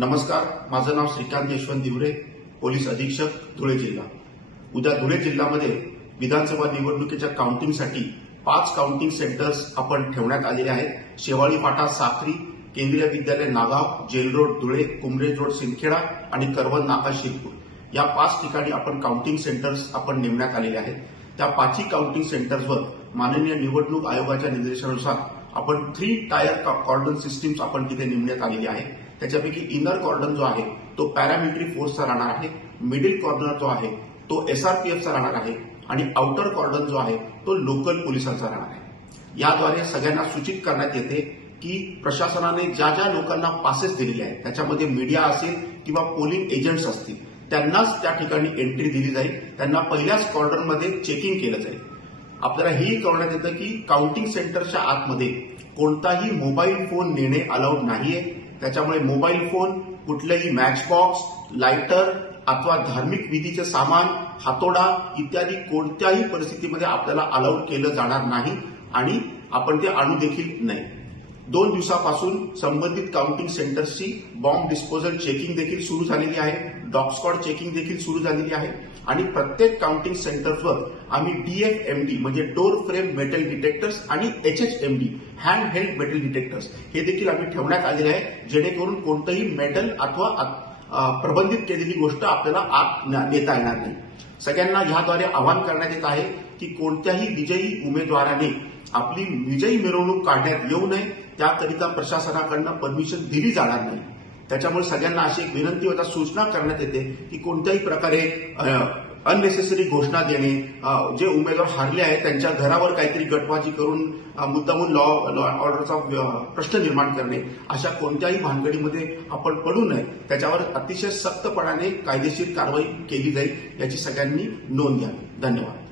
नमस्कार, माझं नाव श्रीकांत यशवंत दिवरे, पोलीस अधीक्षक धुळे जिल्हा। उद्या धुळे जिल्ह्यामध्ये विधानसभा निवडणुकीच्या काउंटिंगसाठी 5 काउंटिंग सेंटर्स आपण ठेवण्यात आलेले आहेत। शेवाळी फाटा Sakri, Kendriya Vidyalaya Nagaon, jail road Dhule, Kumrej road Sindkheda आणि करवंद नाका शिरपूर या 5 ठिकाणी आपण काउंटिंग सेंटर्स आपण नेमण्यात आलेले आहेत। त्या 5ही काउंटिंग सेंटर्सवर माननीय निवडणूक आयोगाच्या निर्देशानुसार आपण 3 टायर कॉर्डन सिस्टीम्स आपण तिथे नेमण्यात आलेली आहे। त्याच्यापैकी इनर कॉर्डन जो आहे तो पॅरामिलिटरी फोर्सचा राहणार आहे, मिडिल कॉर्नर जो आहे तो एसआरपीएफचा राहणार आहे आणि आउटर कॉर्डन जो आहे तो लोकल पोलिसांचा राहणार आहे। याद्वारे सगळ्यांना सूचित करण्यात येते की प्रशासनाने ज्या ज्या लोकांना पासेस दिलेले आहेत त्याच्यामध्ये मीडिया असेल किंवा पोलिंग एजंट्स असतील त्यांनाच त्या ठिकाणी एंट्री दिली जाईल, त्यांना पहिल्याच कॉर्डनमध्ये चेकिंग केलं जाईल। आपल्याला हेही कळण्यात येतं की काउंटिंग सेंटरच्या आतमध्ये कोणताही मोबाईल फोन नेणे अलाउड नाहीये। त्याच्यामुळे मोबाईल फोन, कुठलेही मॅच बॉक्स, लायटर अथवा धार्मिक विधीचे सामान, हातोडा इत्यादी कोणत्याही परिस्थितीमध्ये आपल्याला अलाउड केलं जाणार नाही आणि आपण ते आणू देखील नाही। 2 दिवसापासून संबंधित काउंटिंग सेंटर्सची बॉम्ब डिस्पोजल चेकिंग देखील सुरू झालेली आहे, डॉग स्क्वॉड चेकिंग देखील सुरू झालेली आहे आणि प्रत्येक काउंटिंग सेंटरवर आम्ही डीएफएमडी म्हणजे डोर फ्रेम मेटल डिटेक्टर्स आणि HHMD hand held metal detectors हे देखील आम्ही ठेवण्यात आलेले आहे, जेणेकरून कोणतंही मेटल अथवा प्रबंधित केलेली गोष्ट आपल्याला आत नेता येणार नाही। सगळ्यांना याद्वारे आवाहन करण्यात येत आहे की कोणत्याही विजयी उमेदवाराने आपली विजयी मिरवणूक काढण्यात येऊ नये, त्याकरिता प्रशासनाकडून परमिशन दिली जाणार नाही। त्याच्यामुळे सगळ्यांना अशी एक विनंती होता, सूचना करण्यात येते की कोणत्याही प्रकारे अननेसेसरी घोषणा देणे, जे उमेदवार हारले आहेत त्यांच्या घरावर काहीतरी गटबाजी करून मुद्दामून लॉ ऑर्डरचा प्रश्न निर्माण करणे, अशा कोणत्याही भानगडीमध्ये आपण पडू नये, त्याच्यावर अतिशय सक्तपणाने कायदेशीर कारवाई केली जाईल याची सगळ्यांनी नोंद घ्यावी। धन्यवाद।